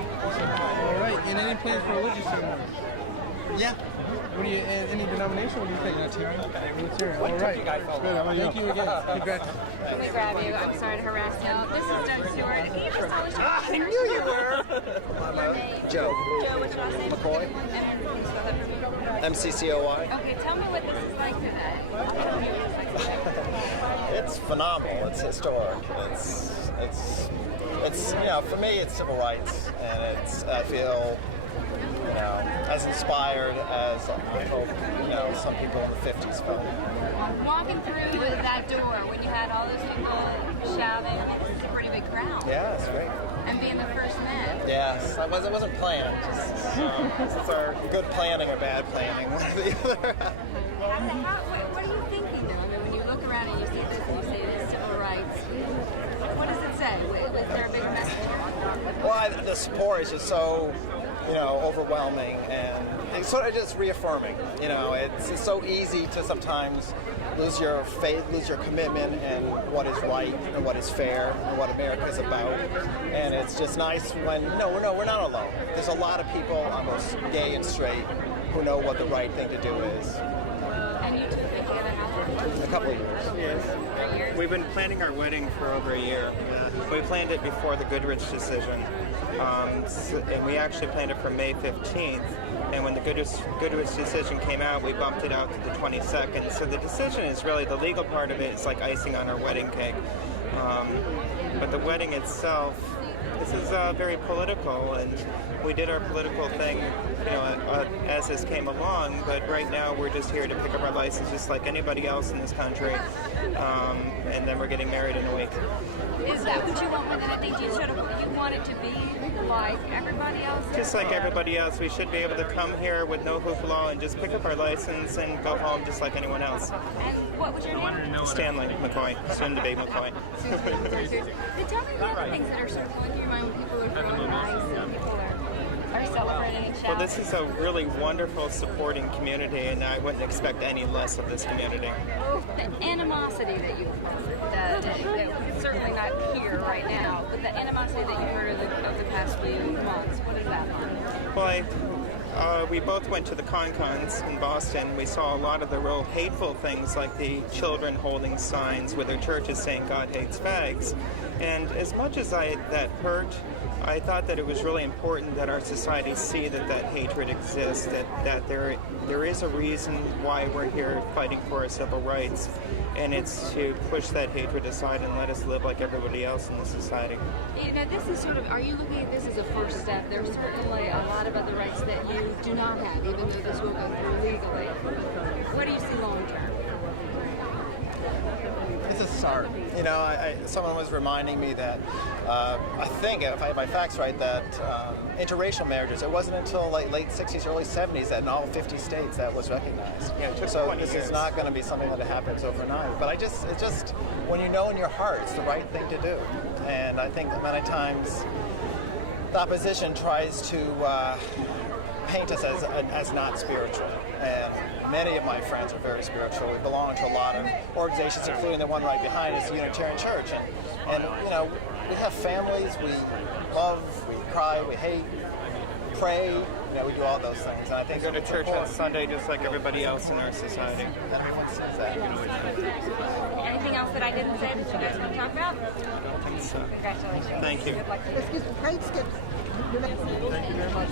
All right, and any plans for religious ceremony? Yeah. What do you, any denomination? What do you think? Unitarian? Unitarian. All right. You guys Good. Thank you again. Congrats. Let me grab you. I'm sorry to harass you. This is Doug Stewart. Can you just tell us your I knew you were. Joe. Joe, what's your last name? McCoy. And can you spell that for me? MCCOY. Okay, tell me what this is like today. It's phenomenal. It's historic. It's for me it's civil rights, and I feel as inspired as I hope some people in the 50s felt. Walking through that door when you had all those people shouting, this is a pretty big crowd. Yeah, it's great. And being the first man. Yes, it wasn't planned. It's our good planning or bad planning, one or the other. What are you thinking though? I mean, when you look around and you see this and you say this civil rights, what does it say? Was there a big message? Well, the support is just so overwhelming, and it's sort of just reaffirming. It's so easy to sometimes lose your faith, lose your commitment in what is right and what is fair and what America is about. And it's just nice when we're not alone. There's a lot of people, almost gay and straight, who know what the right thing to do is. And you two have been together how long? A couple of years. Yes. 3 years? We've been planning our wedding for over a year. We planned it before the Goodrich decision, and we actually planned it for May 15th. And when the Goodrich decision came out, we bumped it out to the 22nd. So the decision is really, the legal part of it is like icing on our wedding cake. But the wedding itself, this is very political, and we did our political thing, as this came along. But right now, we're just here to pick up our license, just like anybody else in this country, and then we're getting married in a week. Is that what you want with it? I think you want it to be like everybody else? Just like everybody else, we should be able to come here with no hoopla and just pick up our license and go home just like anyone else. And what was your name? Stanley McCoy, soon to be McCoy. Tell me the other things that are sort of going through your mind when people are feeling nice and people are celebrating and shouting. Well, this is a really wonderful, supporting community, and I wouldn't expect any less of this community. The animosity that you've heard, certainly not here right now, but the animosity that you've heard of the past few months, what is that like? Well, we both went to the con-cons in Boston. We saw a lot of the real hateful things, like the children holding signs with their churches saying God hates fags. And as much as that hurt, I thought that it was really important that our society see that hatred exists, that there is a reason why we're here fighting for our civil rights, and it's to push that hatred aside and let us live like everybody else in the society. This is are you looking at this as a first step? There's certainly a lot of other rights that you do not have, even though this will go through legally. What do you see long term? It's a start. Someone was reminding me that I think, if I have my facts right, that interracial marriages, it wasn't until late 60s, early 70s that in all 50 states that was recognized. Yeah, it took so 20 this years. is not going to be something that happens overnight. But it's just, when you know in your heart it's the right thing to do. And I think that many times the opposition tries to paint us as not spiritual. And many of my friends are very spiritual. We belong to a lot of organizations, including the one right behind us, the Unitarian Church. And we have families, we love, we cry, we hate, pray, we do all those things. And I think We go to church on Sunday just like everybody else in our society. everyone says that. Anything else that I didn't say that you guys want to talk about? I don't think so. Congratulations. Thank you. Good luck to you. Thank you very much.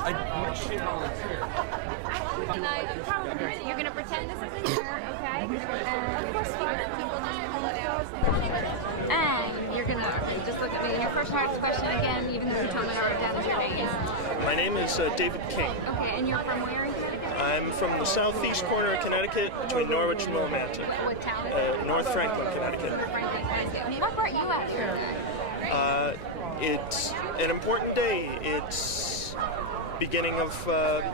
I should volunteer. You're going to pretend this isn't here, okay? And of course, people know you pull it out. And you're going to just look at me. And your first hardest question again, even though you told me to write down your name. My name is David King. Okay, and you're from where in Connecticut? I'm from the southeast corner of Connecticut, between Norwich and Willimantic. What town? North Franklin, Connecticut. What brought you out here today? It's an important day. It's beginning of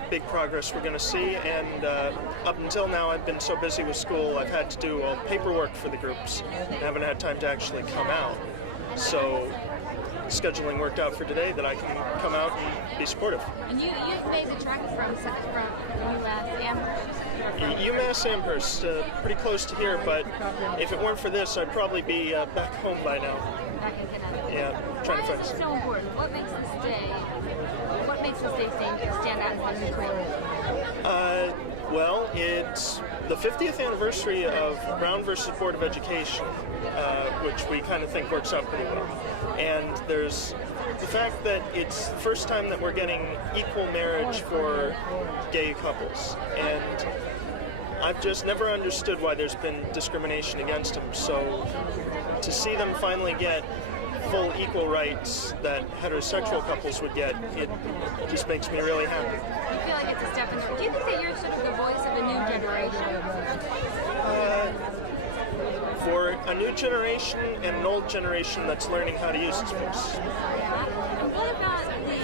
big progress we're going to see, and up until now I've been so busy with school I've had to do all paperwork for the groups. I haven't had time to actually come out. So scheduling worked out for today that I can come out and be supportive. And you've made the trek from UMass Amherst. UMass Amherst, pretty close to here, but if it weren't for this, I'd probably be back home by now. Back in Connecticut. Yeah, trying to Why find is it so important? What makes this day stand out in front of the well, it's the 50th anniversary of Brown versus Board of Education, which we kind of think works out pretty well. And there's the fact that it's the first time that we're getting equal marriage for gay couples. And I've just never understood why there's been discrimination against them. So to see them finally get full equal rights that heterosexual couples would get, it just makes me really happy. You feel like it's a step in. Do you think that you're sort of the voice of a new generation? For a new generation and an old generation that's learning how to use this books. And what about the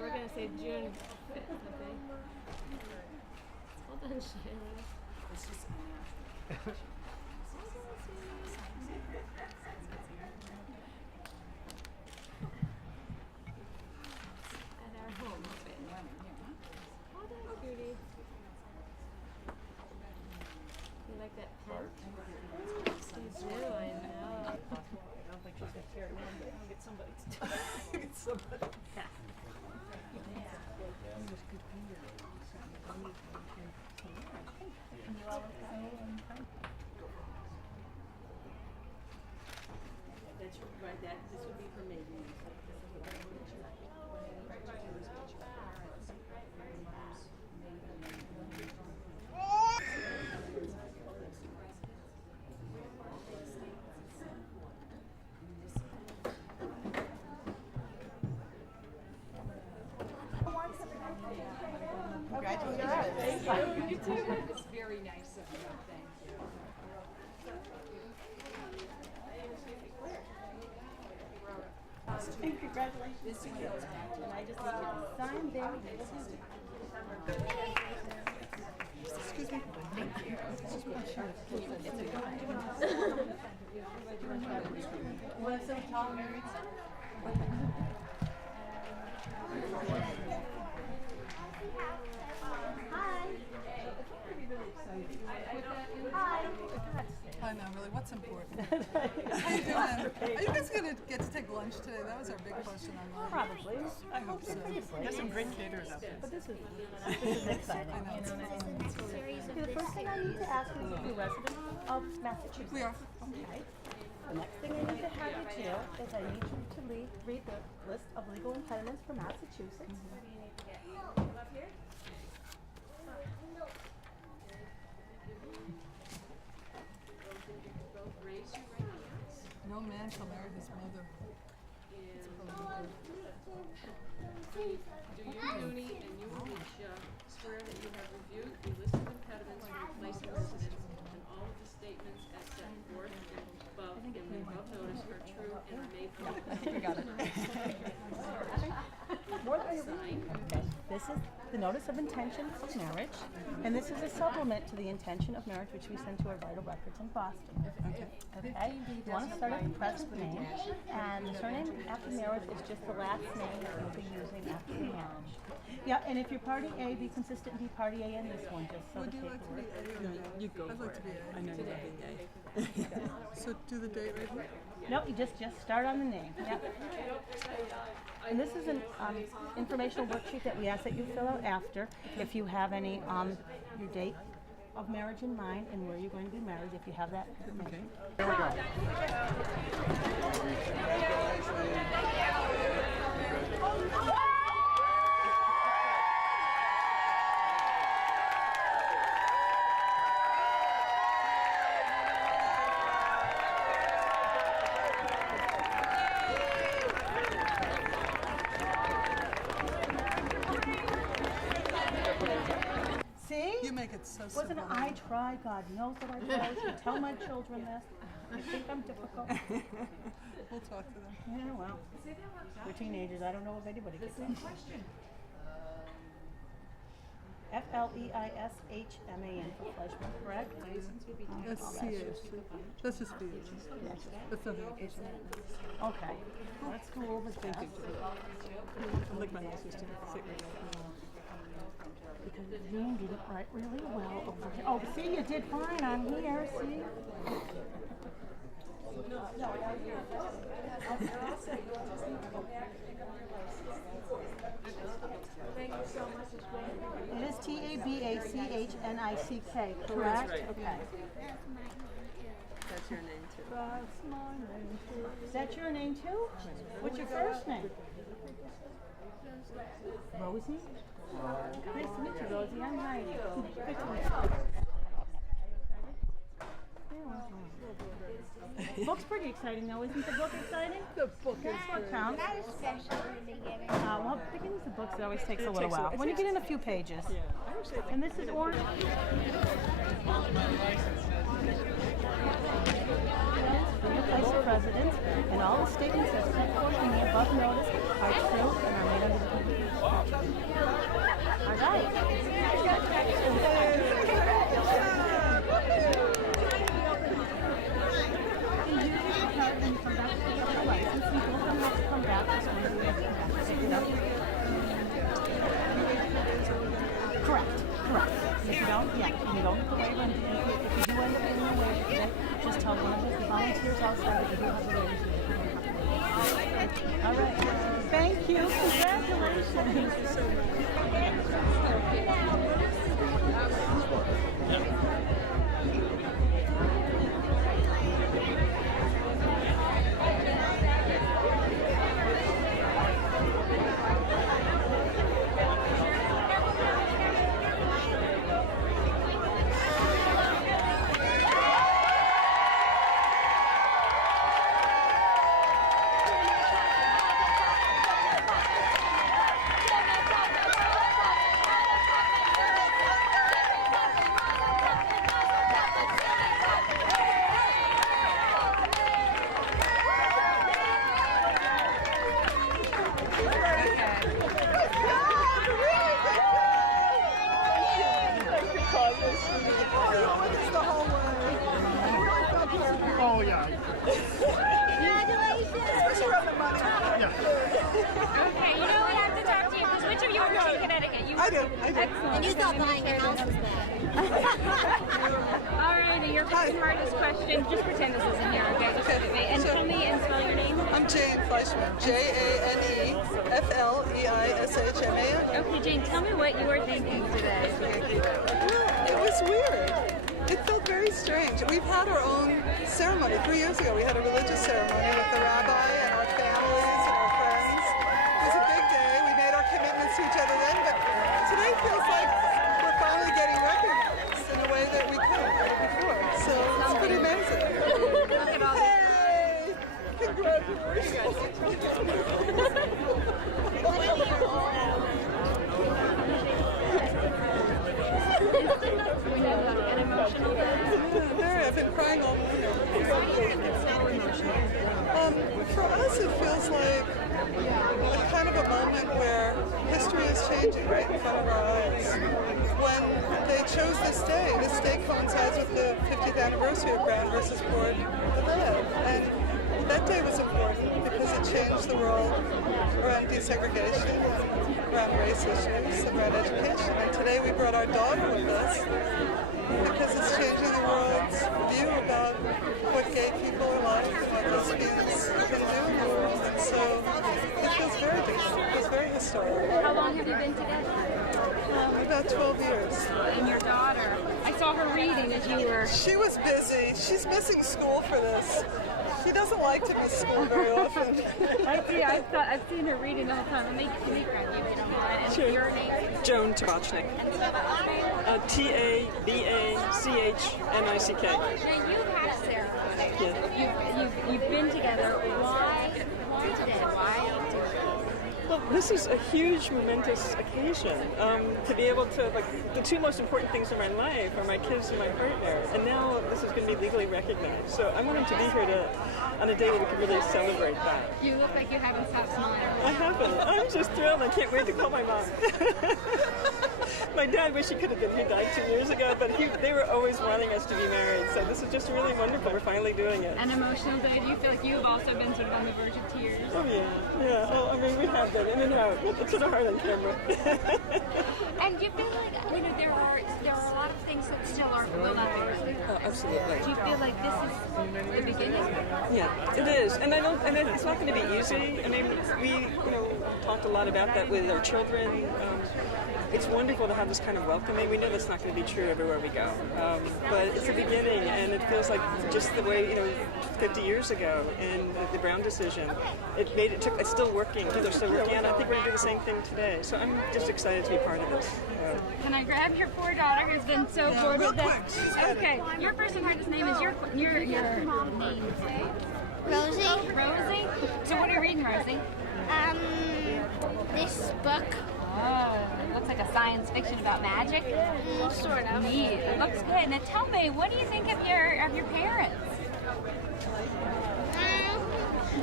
So we're going to say June 5th, okay? Hold on, Shayla. It's just at our home office. Hold on, cutie. You like that pen? You do, I know. I don't think she's going to carry one, but I'll get somebody to get somebody. That's right. This would be for me. Congratulations. Thank you. You too. It's very nice of you. Thank you. And congratulations to you. And I just need you to sign there. Excuse me. Thank you. This is my shirt. It's a guy. You want to sit tall and read I know, really. What's important? How you doing? Are you guys going to get to take lunch today? That was our big question online. Probably. I hope so. There's some great caterers out there. But this is exciting. I know. Okay, the first thing I need to ask is if you're resident of Massachusetts. We are. Okay. The next thing I need to have you do is I need you to read the list of legal impediments for Massachusetts. No man shall marry his mother. Do your duty, and you will swear that you have reviewed the list of impediments for replacing residents notice of intention of marriage, and this is a supplement to the intention of marriage, which we send to our vital records in Boston. Okay. You want to start at the present name, and the surname after marriage is just the last name that you'll be using after the marriage. Yeah, and if you're party A, be consistent and be party A in this one, just so Would the you like to be paperwork. A or You go I'd for like it. to be A. I know you're being A. So do the date right here? No, you just start on the name. Yep. And this is an informational worksheet that we ask that you fill out after if you have any your date of marriage in mind and where you're going to be married if you have that information. Here we go. See? You make it so Wasn't simple. I try? God knows that I try. I should tell my children this. I think I'm difficult. We'll talk to them. Yeah, well, we're teenagers. I don't know if anybody gets that. F-L-E-I-S-H-M-A-N for Fleischman, correct? That's C-H. That's just B-H. That's nothing official. Okay. Let's go over that. I like my little sister. Sit right there. Because Jean didn't write really well over here. Oh, see, you did fine on here, see? It is T-A-B-A-C-H-N-I-C-K, correct? right. Okay. That's your name too. That's my name too. Is that your name too? What's your first name? Rosie? Nice to meet you, Rosie. I'm Heidi. Good to meet you. Yeah. Book's pretty exciting though, isn't the book exciting? The book is That's what counts. That was special in the beginning. Well, beginnings of books, it always takes a little takes a while. while. When you get in a few pages. Yeah. I actually think And this is orange. For your place of residence, and all the statements as set forth in the above notice are true and are made under the All right. Correct. If you don't, yeah, you don't have to waiver, and if you do end up getting a waiver today, just tell one of the volunteers outside that you do have a waiver. All right. Thank you. Congratulations. Oh, yeah. Congratulations! Okay, you know we have to talk to you because which of you are from Connecticut? You I do. And you thought buying a house was bad. All right, your hardest question. Just pretend this isn't here, okay? Just look at me. And tell me and spell your name. I'm Jane Fleischman. J-A-N-E-F-L-E-I-S-H-M-A-N. Okay, Jane, tell me what you were thinking today. It was weird. It felt very strange. We've had our own ceremony. 3 years ago, we had a religious ceremony with the rabbi and our families and our friends. It was a big day. We made our commitments to each other then, but today feels like we're finally getting recognized in a way that we couldn't before. So it's pretty amazing. Look at all this. Hey! Congratulations! Very. I've been crying all morning. For us, it feels like kind of a moment where history is changing right in front of our eyes. When they chose this day coincides with the 50th anniversary of Brown versus Board of Ed. And that day was important because it changed the world around desegregation, around race issues, around education. And today we brought our daughter with us because it's changing the world's view about what gay people are like and what lesbians can do in the world. And so it feels very deep. It feels very historic. How long have you been together? About 12 years. And your daughter, I saw her reading as you were. She was busy. She's missing school for this. She doesn't like to miss school very often. I've seen her reading the whole time. I'll make you, if you don't mind. And Sure. your name? Joan Tabachnik. Tabachnik. Now you've had a ceremony. Yeah. You've been together. Why today? Why? Well, this is a huge, momentous occasion. To be able to, the two most important things in my life are my kids and my partner, and now this is going to be legally recognized. So I wanted to be here on a day where we can really celebrate that. You look like you haven't stopped smiling. I haven't. I'm just thrilled. I can't wait to call my mom. My dad wish he could have been. He died 2 years ago, but they were always wanting us to be married. So this is just really wonderful. We're finally doing it. An emotional day. Do you feel like you've also been sort of on the verge of tears? Oh yeah. Well, I mean, we have been in and out. It's sort of hard on camera. And do you feel like there are a lot of things that still are will not be released? Oh, absolutely. Do you feel like this is the beginning? Yeah, it is, and it's not going to be easy. I mean, we talked a lot about that with our children. It's wonderful to have this kind of welcoming. We know that's not going to be true everywhere we go, but it's a beginning, and it feels like just the way 50 years ago in the Brown decision, it's still working. People are still working on it. I think we're going to do the same thing today. So I'm just excited to be part of this. Can I grab your poor daughter who's been so bored with this? Okay, your first and hardest name is your name. Rosie. Rosie? So what are you reading, Rosie? This book. Oh, it looks like a science fiction about magic. Sort of. Neat. It looks good. Now tell me, what do you think of your parents?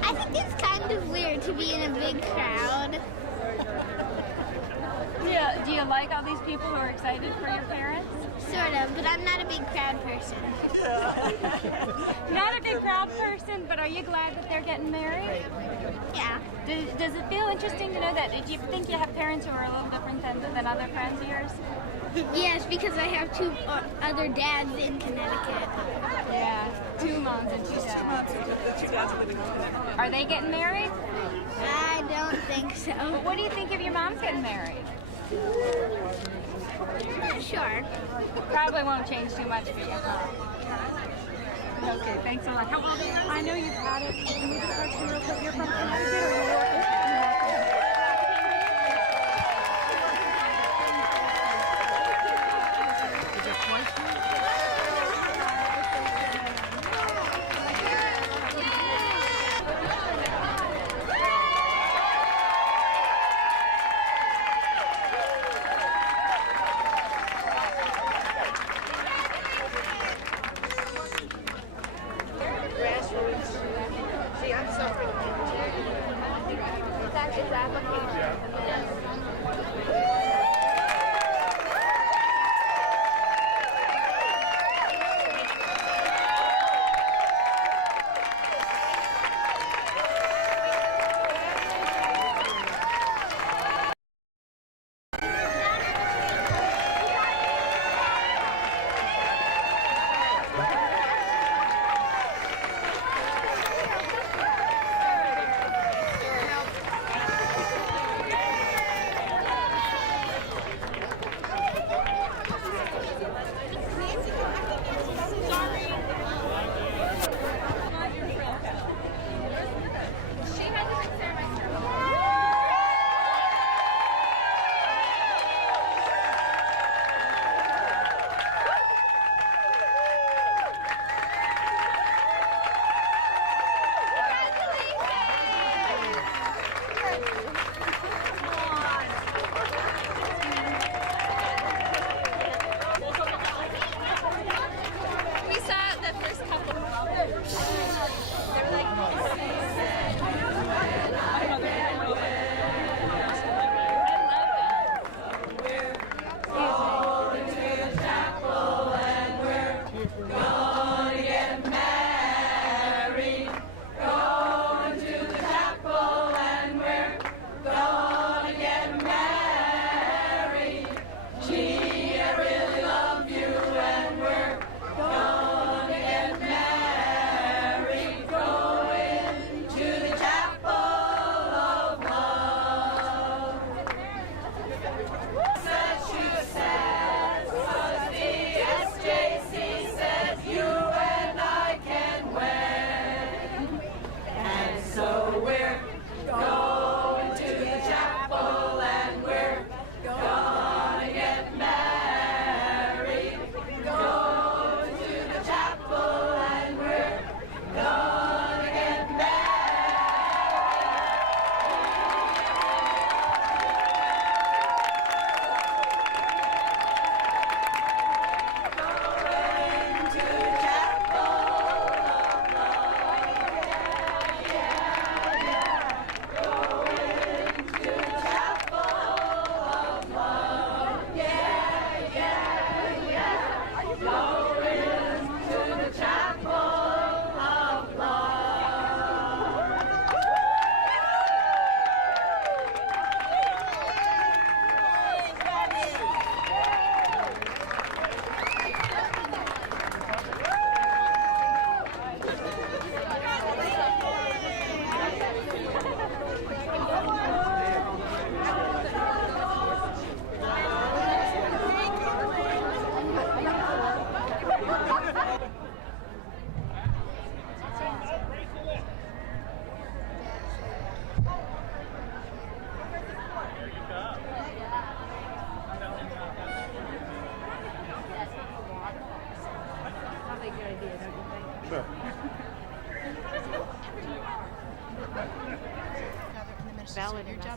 I think it's kind of weird to be in a big crowd. Yeah. Do you like all these people who are excited for your parents? Sort of, but I'm not a big crowd person. Not a big crowd person, but are you glad that they're getting married? Yeah. Does it feel interesting to know that? Do you think you have parents who are a little different than other friends of yours? Yes, because I have two other dads in Connecticut. Yeah, 2 moms and 2 dads. Are they getting married? I don't think so. But what do you think of your mom's getting married? I'm not sure. Probably won't change too much for you, huh? Okay, thanks a lot. How old are you? I know you've had it. Can we just ask you real quick? You're from Connecticut or New York?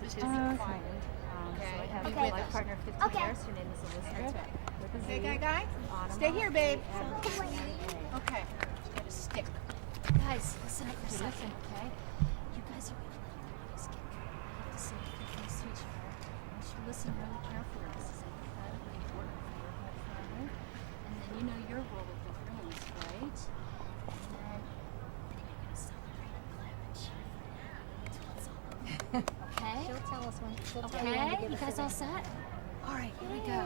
Massachusetts. Okay. So I have Okay. my life partner of 15 Okay. years. Her name is Elizabeth. With a Z. Okay, guy. Autumn. Stay here, babe. And Okay. Get a stick. guys, listen up for a second, okay? You guys are really letting your bodies get you have to say a few things to each other. I want you to listen really carefully. This is incredibly important for your whole family. And then you know your role with the rooms, right? And then you're going to celebrate and clap and cheer for you. That's what it's all about. Okay? She'll tell us when. She'll tell you when to Okay? give You us guys a all ring. set? All right, here we go.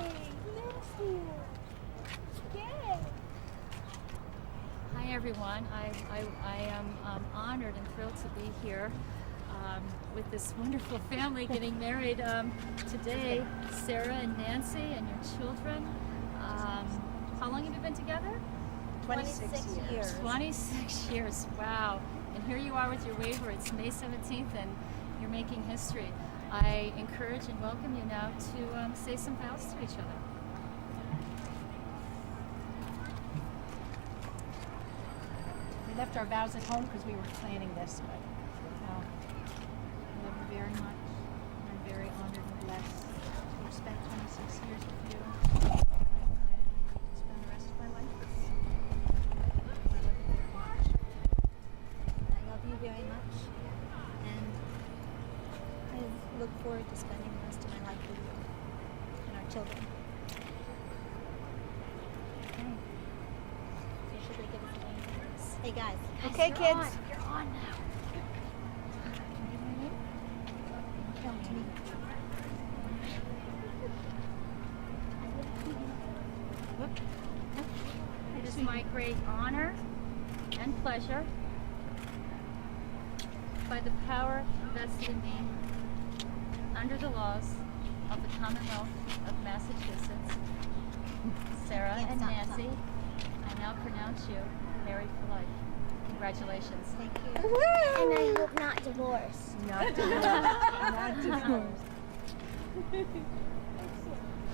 Hi everyone. I am honored and thrilled to be here with this wonderful family getting married today. Sarah and Nancy and your children. How long have you been together? 26 years. 26 years. Wow. And here you are with your waiver. It's May 17th and you're making history. I encourage and welcome you now to say some vows to each other. We left our vows at home because we were planning this, but I love you very much. And I'm very honored and blessed to have spent 26 years with you. And spend the rest of my life with you. I love you very much. I love you very much, and I look forward to spending the rest of my life with you and our children. Okay. So should we give us a ring? Hey guys. Okay, You're kids. on. You're on now. Come to me. It is my great honor and pleasure, by the power vested in me under the laws of the Commonwealth of Massachusetts, Sarah and Nancy, I now pronounce you married for life. Congratulations. Thank you. And I hope not divorced. Not divorced. Not divorced.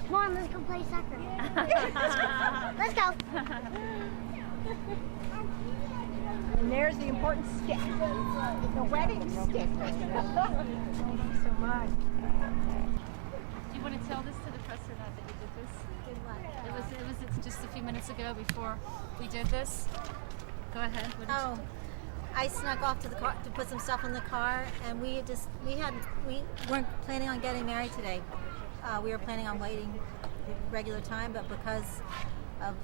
Come on, let's go play soccer. Let's go. And there's the important stick. The wedding stick. Thank you so much. Do you want to tell this to the press or not that you did this? Good luck. It was just a few minutes ago before we did this. Go ahead. What did Oh, I snuck off to the car to put some stuff in the car, and we weren't planning on getting married today. We were planning on waiting the regular time, but because of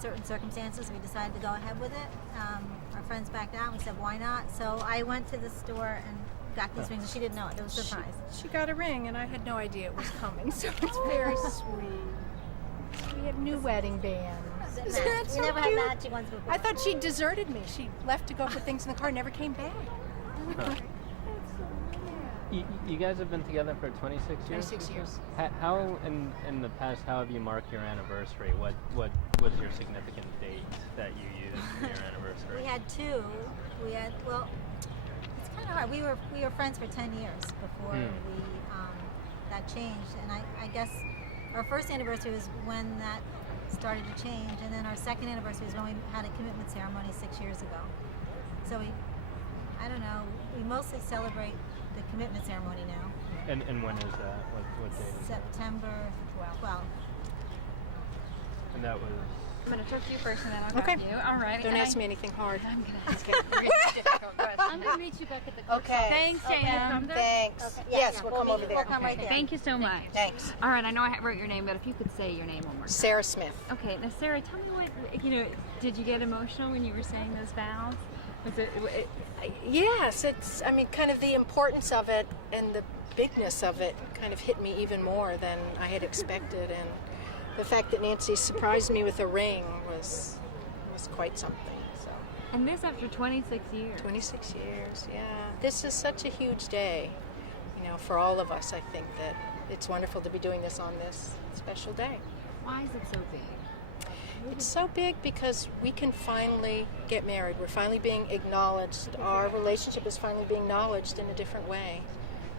certain circumstances, we decided to go ahead with it. Our friends backed out. We said, why not? So I went to the store and got these rings. She didn't know it. It was a surprise. She got a ring, and I had no idea it was coming, so it's very sweet. We have new wedding bands. Isn't that We so never had cute? matching ones before. I thought she deserted me. She left to go put things in the car, never came back. You guys have been together for 26 years? 26 years. How in the past, how have you marked your anniversary? What was your significant date that you used for your anniversary? We had two. Well, it's kind of hard. We were friends for 10 years before that changed, and I guess our first anniversary was when that started to change, and then our second anniversary was when we had a commitment ceremony 6 years ago. So I don't know, we mostly celebrate the commitment ceremony now. And when is that? What date is that? September 12th. And that was... I'm going to talk to you first and then I'll Okay. talk to you. All right. Don't ask me anything hard. I'm going to ask it. I'm going to meet you back at the Okay. Thanks, Jane. Come there? Thanks. Okay. Yes, we'll come over We'll there. come right there. Thank you so much. Thanks. All right, I know I wrote your name, but if you could say your name one more time. Sarah Smith. Okay, now Sarah, tell me what, did you get emotional when you were saying those vows? Was it Yes, it's, kind of the importance of it and the bigness of it kind of hit me even more than I had expected. And the fact that Nancy surprised me with a ring was quite something. So. And this after 26 years. 26 years, yeah. This is such a huge day, for all of us. I think that it's wonderful to be doing this on this special day. Why is it so big? It's so big because we can finally get married. We're finally being acknowledged. Our relationship is finally being acknowledged in a different way.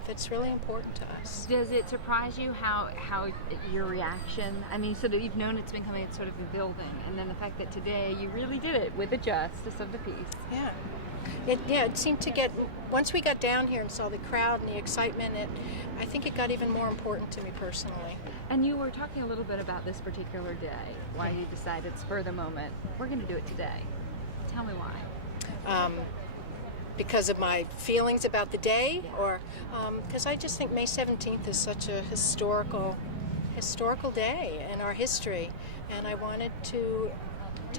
That's really important to us. Does it surprise you how your reaction? So that you've known it's been coming, it's sort of been building, and then the fact that today you really did it with the justice of the peace. Yeah. it seemed to get, once we got down here and saw the crowd and the excitement, I think it got even more important to me personally. And you were talking a little bit about this particular day, why you decided spur of the moment, we're going to do it today. Tell me why. Because of my feelings about the day, or because I just think May 17th is such a historical day in our history, and I wanted to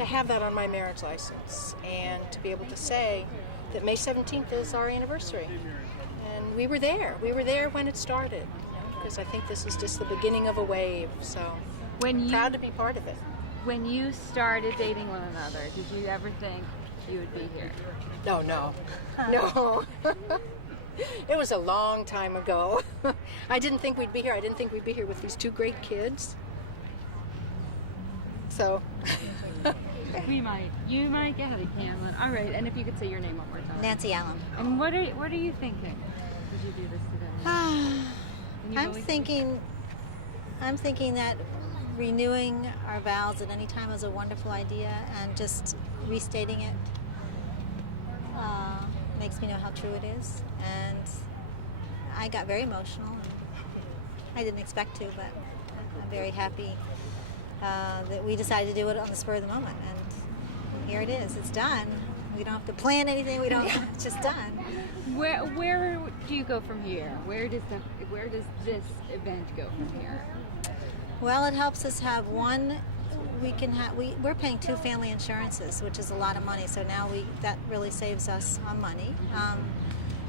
have that on my marriage license and to be able to say that May 17th is our anniversary. And we were there when it started, because I think this is just the beginning of a wave, so proud to be part of it. When you started dating one another, did you ever think you would be here? No. No. It was a long time ago. I didn't think we'd be here. I didn't think we'd be here with these two great kids. So. You might get it, Cameron. All right, and if you could say your name one more time. Nancy Allen. And what are you thinking as you do this today? I'm thinking that renewing our vows at any time is a wonderful idea, and just restating it makes me know how true it is. And I got very emotional. I didn't expect to, but I'm very happy that we decided to do it on the spur of the moment. And here it is. It's done. We don't have to plan anything. It's just done. Where do you go from here? Where does this event go from here? Well, it helps us have one. We're paying 2 family insurances, which is a lot of money. So now that really saves us on money.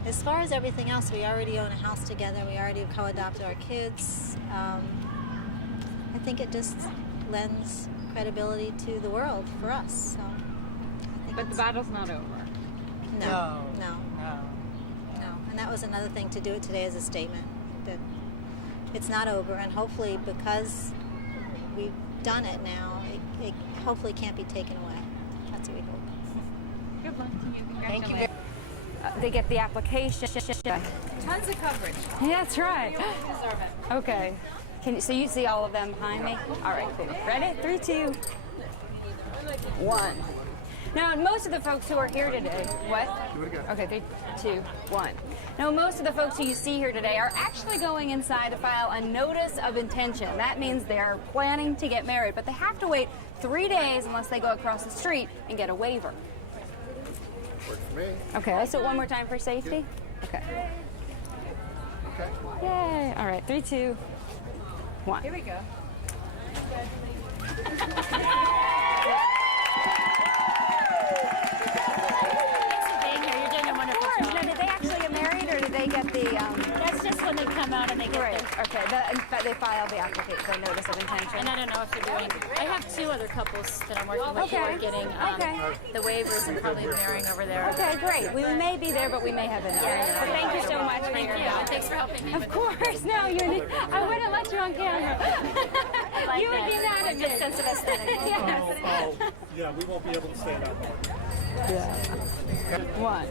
As far as everything else, we already own a house together. We already co-adopted our kids. I think it just lends credibility to the world for us. So, but the battle's not over. No. And that was another thing, to do it today as a statement that it's not over, and hopefully because we've done it now, it hopefully can't be taken away. That's what we hope. Good luck to you. Thank you. They get the application. Tons of coverage. Yeah, that's right. You deserve it. Okay. So you see all of them behind me? All right, cool. Ready? 3, 2, 1. Now, most of the folks who are here today, what? Okay, 3, 2, 1. Now, most of the folks who you see here today are actually going inside to file a notice of intention. That means they're planning to get married, but they have to wait 3 days unless they go across the street and get a waiver. Works for me. Okay, let's do it one more time for safety. Okay. Yay. All right, 3, 2, 1. Here we go. They get the That's just when they come out and they get okay. But they file the application, the notice of intention. And I don't know if they're doing. I have 2 other couples that I'm working with who are getting the waivers and probably marrying over there. Okay, great. We may be there, but we may have interest. But thank you so much. Thank you. Thanks for helping me. Of course. No, I wouldn't let you on camera. Like you would be mad at me. Good sense of aesthetic. Yeah, we won't be able to stand up. Yeah. 1.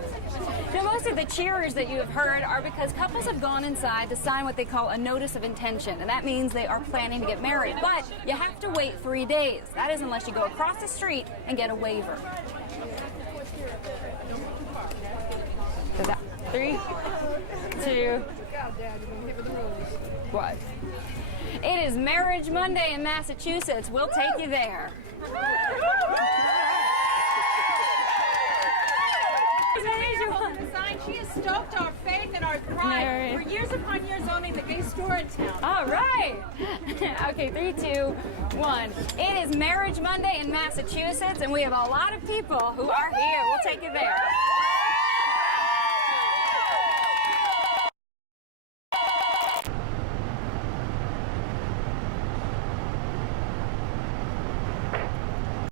Now, most of the cheers that you have heard are because couples have gone inside to sign what they call a notice of intention, and that means they are planning to get married. But you have to wait 3 days. That is unless you go across the street and get a waiver. 3, 2, 1. It is Marriage Monday in Massachusetts. We'll take you there. She is stoked our faith and our pride. For years upon years owning the gay store in town. All right. Okay, 3, 2, 1. It is Marriage Monday in Massachusetts, and we have a lot of people who are here. We'll take you there.